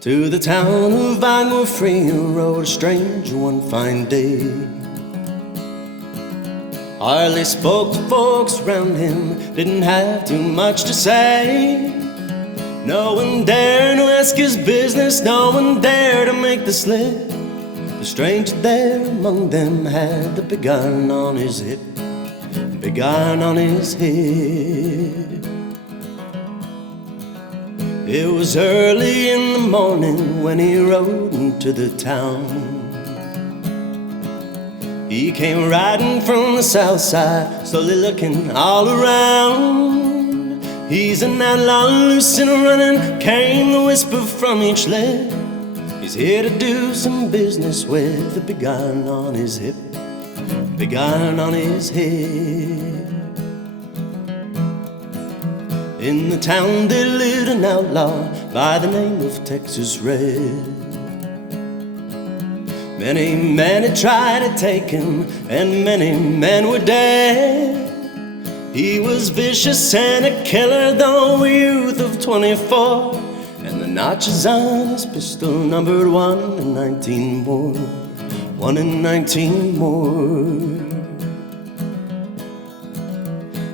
To the town of Iowa free rode a stranger one fine day. Hardly spoke to folks around him, didn't have too much to say. No one dared to ask his business, no one dared to make the slip. The stranger there among them had the big iron on his hip, big iron on his hip. It was early in the morning when he rode into the town. He came riding from the south side, slowly looking all around. He's an outlaw, loose and running, came the whisper from each lip. He's here to do some business with the big iron on his hip, big iron on his hip. In the town there lived an outlaw by the name of Texas Red. Many men had tried to take him, and many men were dead. He was vicious and a killer, though a youth of 24, and the notches on his pistol numbered 1 in 19 more, 1 in 19 more.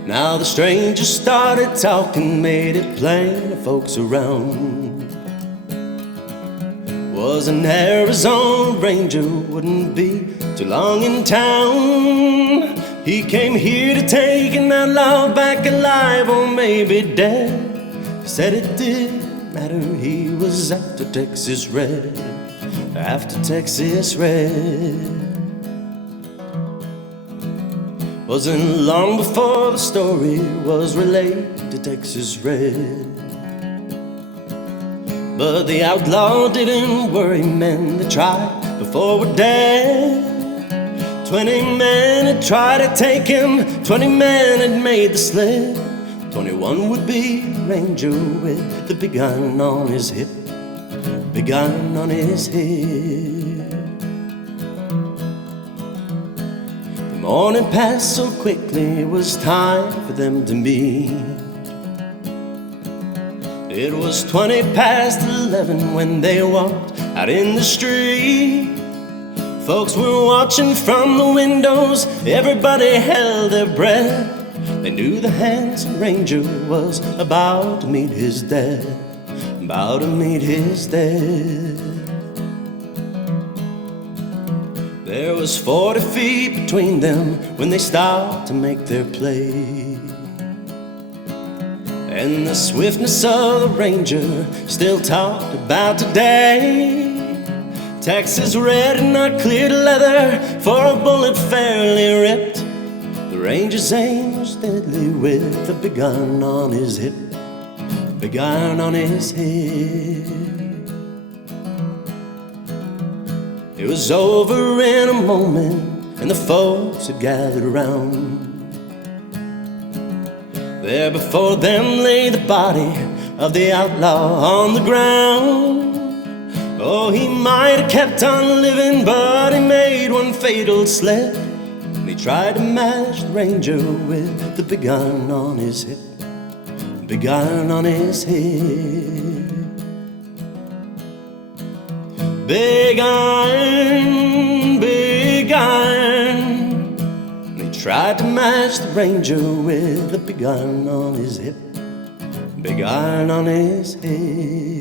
Now the stranger started talking, made it plain to folks around. Was an Arizona Ranger, wouldn't be too long in town. He came here to take an outlaw back alive or maybe dead. He said it didn't matter, he was after Texas Red, after Texas Red. Wasn't long before the story was relayed to Texas Red. But the outlaw didn't worry men that tried before were dead. 20 men had tried to take him, 20 men had made the slip. 21 would be Ranger with the big iron on his hip, big iron on his hip. The morning passed so quickly, it was time for them to meet. It was 20 past 11 when they walked out in the street. Folks were watching from the windows, everybody held their breath. They knew the handsome Ranger was about to meet his death, about to meet his death. There was 40 feet between them when they stopped to make their play. And the swiftness of the Ranger still talked about today. Texas Red had not cleared leather for a bullet fairly ripped. The Ranger's aim was deadly with a big iron on his hip, big iron on his hip. It was over in a moment, and the folks had gathered around. There before them lay the body of the outlaw on the ground. Oh, he might have kept on living, but he made one fatal slip, and he tried to match the Ranger with the big iron on his hip, big iron on his hip. Big iron, big iron. And he tried to match the Ranger with a big iron on his hip, big iron on his hip.